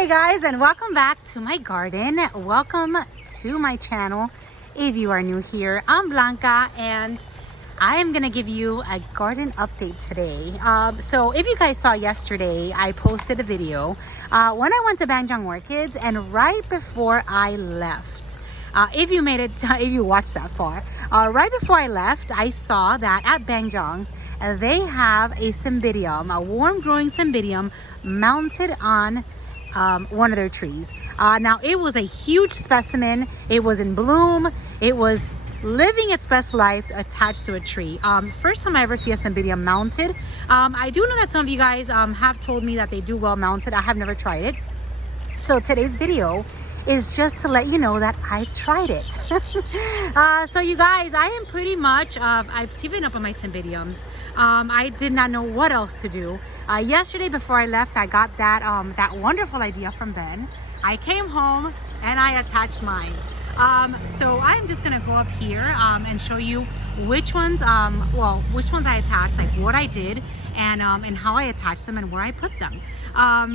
Hey guys, and welcome back to my garden. Welcome to my channel. If you are new here, I'm Blanca and I am gonna give you a garden update today. So if you guys saw yesterday, I posted a video when I went to Banjong Orchids, and right before I left, if you made it, if you watched that far, right before I left, I saw that at Banjong's they have a Cymbidium, a warm growing Cymbidium mounted on one of their trees. Now it was a huge specimen. It was in bloom. It was living its best life attached to a tree. First time I ever see a Cymbidium mounted. I do know that some of you guys have told me that they do well mounted. I have never tried it. So today's video is just to let you know that I tried it. So you guys, I am pretty much, I've given up on my Cymbidiums. I did not know what else to do. Yesterday before I left, I got that that wonderful idea from Ben. I came home and I attached mine. So I'm just gonna go up here and show you which ones, which ones I attached, like what I did, and how I attached them and where I put them.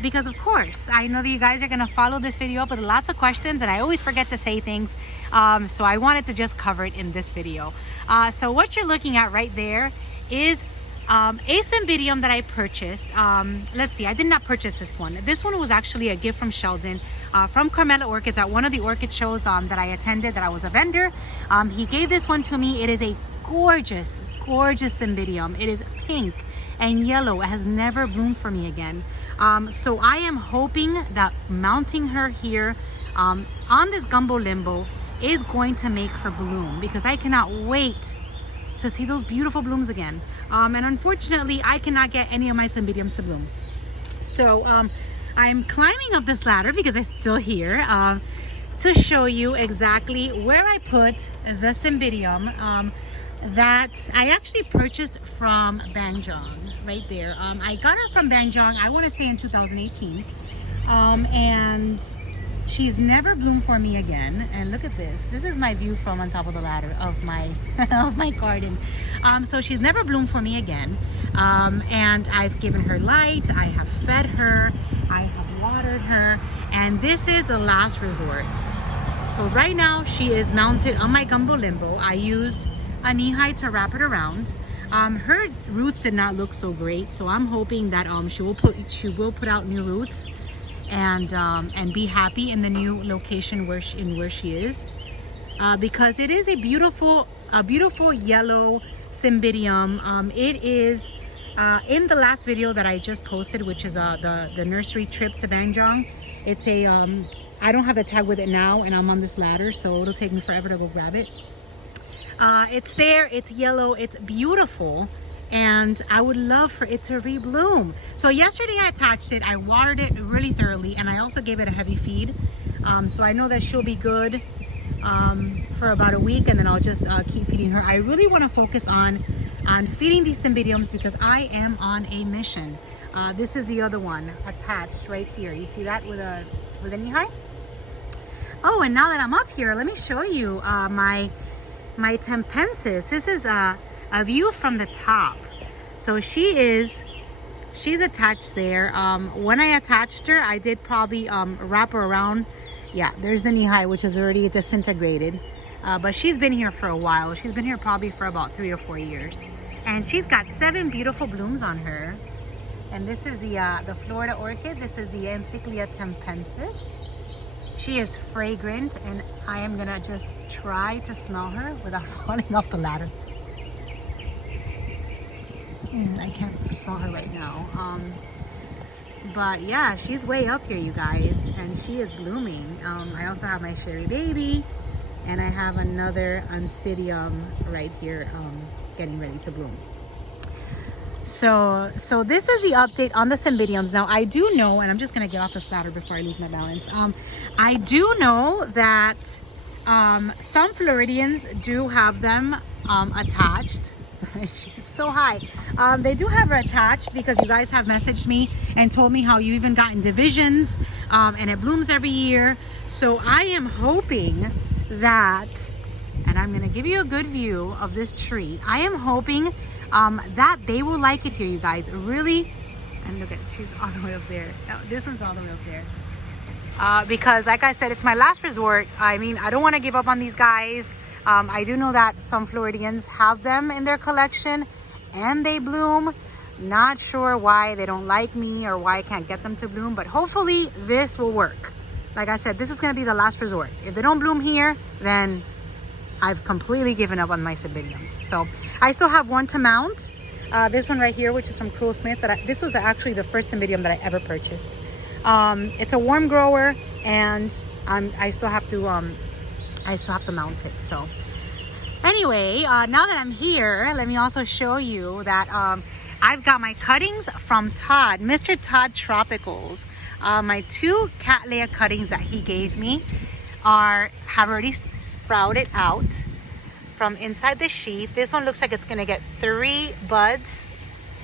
Because of course, I know that you guys are gonna follow this video up with lots of questions, and I always forget to say things. So I wanted to just cover it in this video. So what you're looking at right there is a Cymbidium that I purchased. Let's see, I did not purchase this one. This one was actually a gift from Sheldon from Carmela Orchids at one of the orchid shows that I attended, that I was a vendor. He gave this one to me. It is a gorgeous, gorgeous Cymbidium. It is pink and yellow. It has never bloomed for me again. So I am hoping that mounting her here on this gumbo limbo is going to make her bloom, because I cannot wait to see those beautiful blooms again. And unfortunately, I cannot get any of my Cymbidiums to bloom. So I'm climbing up this ladder because I'm still here to show you exactly where I put the Cymbidium that I actually purchased from Banjong, right there. I got her from Banjong, I want to say in 2018. And she's never bloomed for me again. And look at this. This is my view from on top of the ladder of my of my garden. So she's never bloomed for me again. And I've given her light. I have fed her. I have watered her. And this is the last resort. So right now she is mounted on my gumbo limbo. I used a knee-high to wrap it around. Her roots did not look so great. So I'm hoping that she will put out new roots and be happy in the new location where she is, because it is a beautiful yellow Cymbidium. It is in the last video that I just posted, which is the nursery trip to Banjong. It's a I don't have a tag with it now, and I'm on this ladder, so it'll take me forever to go grab it. It's there, it's yellow, it's beautiful, and I would love for it to rebloom. So yesterday I attached it, I watered it really thoroughly, and I also gave it a heavy feed. So I know that she'll be good for about a week, and then I'll just keep feeding her. I really want to focus on feeding these Cymbidiums because I am on a mission. This is the other one attached right here. You see that with a knee-high? Oh, and now that I'm up here, let me show you my Tempensis. This is a view from the top. So she's attached there. When I attached her, I did probably wrap her around. Yeah, there's the knee-high, which is already disintegrated, but she's been here for a while. She's been here probably for about 3 or 4 years, and she's got 7 beautiful blooms on her. And this is the Florida orchid. This is the Encyclia Tempensis. She is fragrant, and I am gonna just try to smell her without falling off the ladder. I can't smell her right now. But yeah, she's way up here, you guys, and she is blooming. I also have my Sherry Baby, and I have another Oncidium right here getting ready to bloom. So this is the update on the Cymbidiums. Now I do know, and I'm just gonna get off this ladder before I lose my balance. I do know that some Floridians do have them attached. She's so high. They do have her attached because you guys have messaged me and told me how you even gotten divisions, and it blooms every year. So I am hoping that, and I'm gonna give you a good view of this tree. I am hoping that they will like it here, you guys. Really, and look at it, she's all the way up there. Oh, this one's all the way up there. because like I said, it's my last resort. I mean, I don't want to give up on these guys. I do know that some Floridians have them in their collection and they bloom. Not sure why they don't like me or why I can't get them to bloom, but hopefully this will work. Like I said, this is going to be the last resort. If they don't bloom here, then I've completely given up on my Cymbidiums. So I still have one to mount. This one right here, which is from Cruel Smith. This was actually the first Cymbidium that I ever purchased. It's a warm grower, and I still have to mount it. So anyway, now that I'm here, let me also show you that I've got my cuttings from Todd, Mr. Todd Tropicals. My 2 Cattleya cuttings that he gave me have already sprouted out from inside the sheath. This one looks like it's gonna get 3 buds.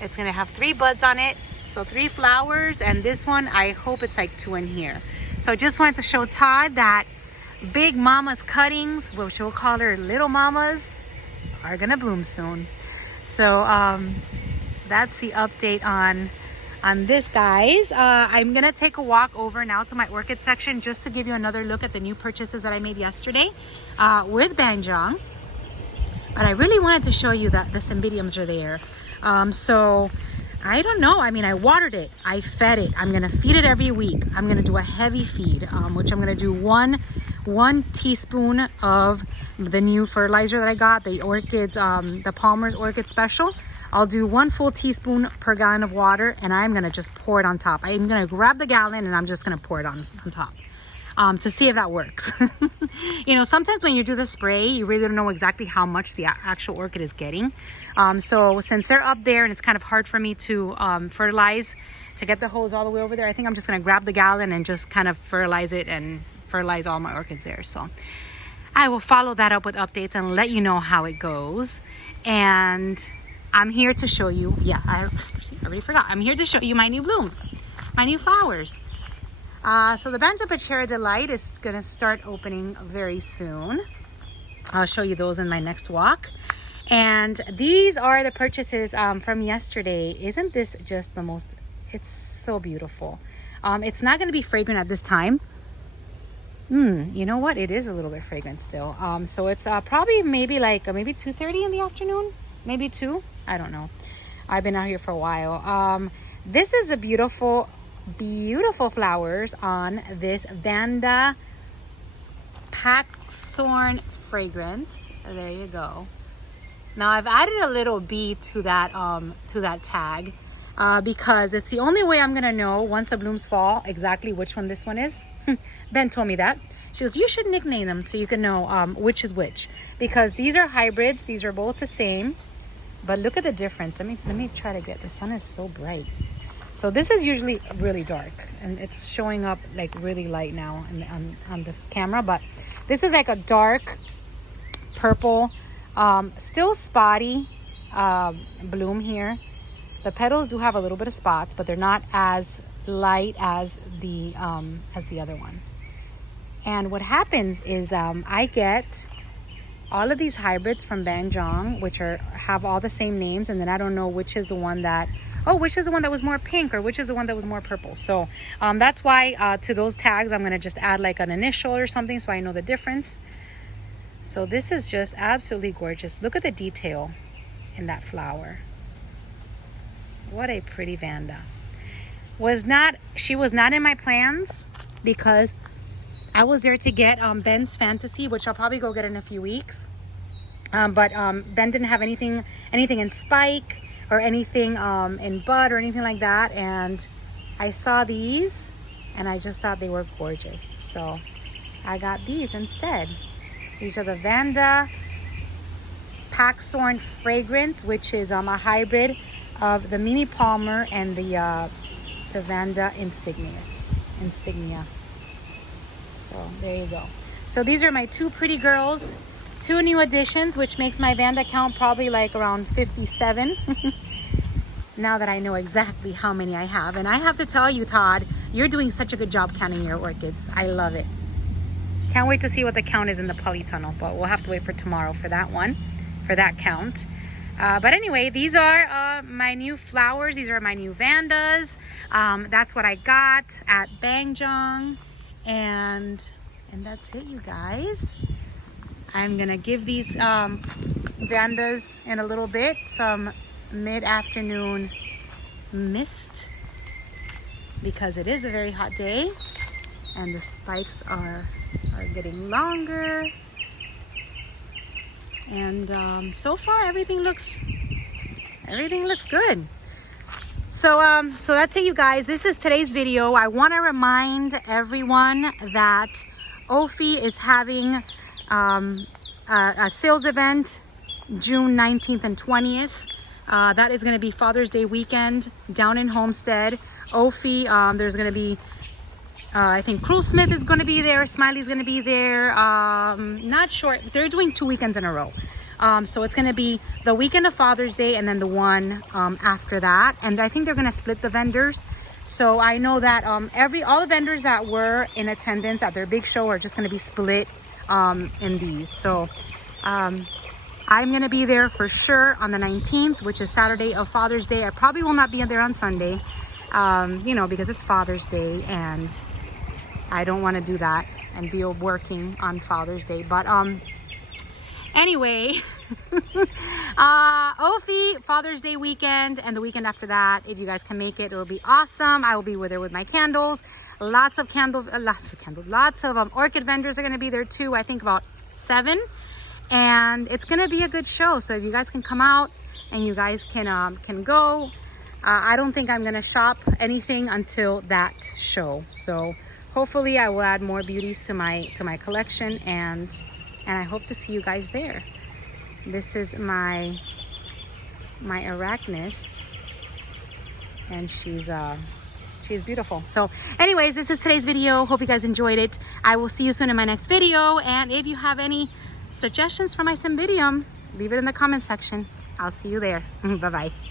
It's gonna have 3 buds on it, so 3 flowers, and this one I hope it's like 2 in here. So just wanted to show Todd that Big Mama's cuttings, which we'll call her Little Mamas, are gonna bloom soon. So that's the update on this, guys. I'm gonna take a walk over now to my orchid section just to give you another look at the new purchases that I made yesterday with Banjong. But I really wanted to show you that the Cymbidiums are there. So I don't know. I mean, I watered it, I fed it. I'm gonna feed it every week. I'm gonna do a heavy feed, which I'm gonna do one teaspoon of the new fertilizer that I got, the Orchids, the Palmer's Orchid Special. I'll do 1 full teaspoon per gallon of water, and I'm gonna just pour it on top. I'm gonna grab the gallon and I'm just gonna pour it on top to see if that works. You know, sometimes when you do the spray, you really don't know exactly how much the actual orchid is getting. So since they're up there and it's kind of hard for me to fertilize, to get the hose all the way over there, I think I'm just gonna grab the gallon and just kind of fertilize it and fertilize all my orchids there. So I will follow that up with updates and let you know how it goes. And I'm here to show you, I already forgot. I'm here to show you my new blooms, my new flowers. So the Banjapachera Delight is gonna start opening very soon. I'll show you those in my next walk. And these are the purchases from yesterday. Isn't this just the most, it's so beautiful. It's not gonna be fragrant at this time. You know what? It is a little bit fragrant still. So it's probably maybe 2:30 in the afternoon, maybe 2. I don't know. I've been out here for a while. This is a beautiful flowers on this Vanda Paxorn fragrance. There you go. Now I've added a little bee to that tag because it's the only way I'm gonna know once the blooms fall exactly which one this one is. Ben told me that. She goes, you should nickname them so you can know which is which, because these are hybrids. These are both the same, but look at the difference. Let me try to get, the sun is so bright. So this is usually really dark and it's showing up like really light now on this camera, but this is like a dark purple, still spotty bloom here. The petals do have a little bit of spots, but they're not as light as the other one. And what happens is I get all of these hybrids from Banjong, which have all the same names, and then I don't know which is the one that was more pink or which is the one that was more purple. So that's why to those tags I'm gonna just add like an initial or something so I know the difference. So this is just absolutely gorgeous. Look at the detail in that flower. What a pretty Vanda. She was not in my plans because I was there to get Ben's Fantasy, which I'll probably go get in a few weeks. But Ben didn't have anything in spike or anything in bud or anything like that. And I saw these and I just thought they were gorgeous. So I got these instead. These are the Vanda Paxorn fragrance, which is a hybrid of the Mini Palmer and the Vanda Insignia. So there you go. So these are my 2 pretty girls, 2 new additions, which makes my Vanda count probably like around 57. Now that I know exactly how many I have. And I have to tell you, Todd, you're doing such a good job counting your orchids. I love it. Can't wait to see what the count is in the polytunnel, but we'll have to wait for tomorrow for that one, for that count. But anyway, these are my new flowers. These are my new Vandas. That's what I got at Banjong. And that's it, you guys. I'm gonna give these vandas in a little bit some mid-afternoon mist because it is a very hot day and the spikes are getting longer. And so far everything looks good. So that's it, you guys. This is today's video. I want to remind everyone that Ophi is having a sales event June 19th and 20th. That is going to be Father's Day weekend down in Homestead. Ophi, there's going to be I think Cruel Smith is going to be there. Smiley's going to be there. Not sure. They're doing 2 weekends in a row. So it's going to be the weekend of Father's Day and then the one after that. And I think they're going to split the vendors. So I know that all the vendors that were in attendance at their big show are just going to be split in these. So I'm going to be there for sure on the 19th, which is Saturday of Father's Day. I probably will not be there on Sunday, you know, because it's Father's Day and I don't want to do that and be working on Father's Day. But anyway, Ophi Father's Day weekend and the weekend after that, if you guys can make it, it'll be awesome. I will be there with my candles. Lots of orchid vendors are going to be there too. I think about 7, and it's going to be a good show. So if you guys can come out and you guys can go, I don't think I'm going to shop anything until that show. So hopefully I will add more beauties to my collection, and I hope to see you guys there. This is my Arachnus, and she's beautiful. So anyways, this is today's video. Hope you guys enjoyed it. I will see you soon in my next video, and if you have any suggestions for my Cymbidium, leave it in the comment section. I'll see you there. Bye bye.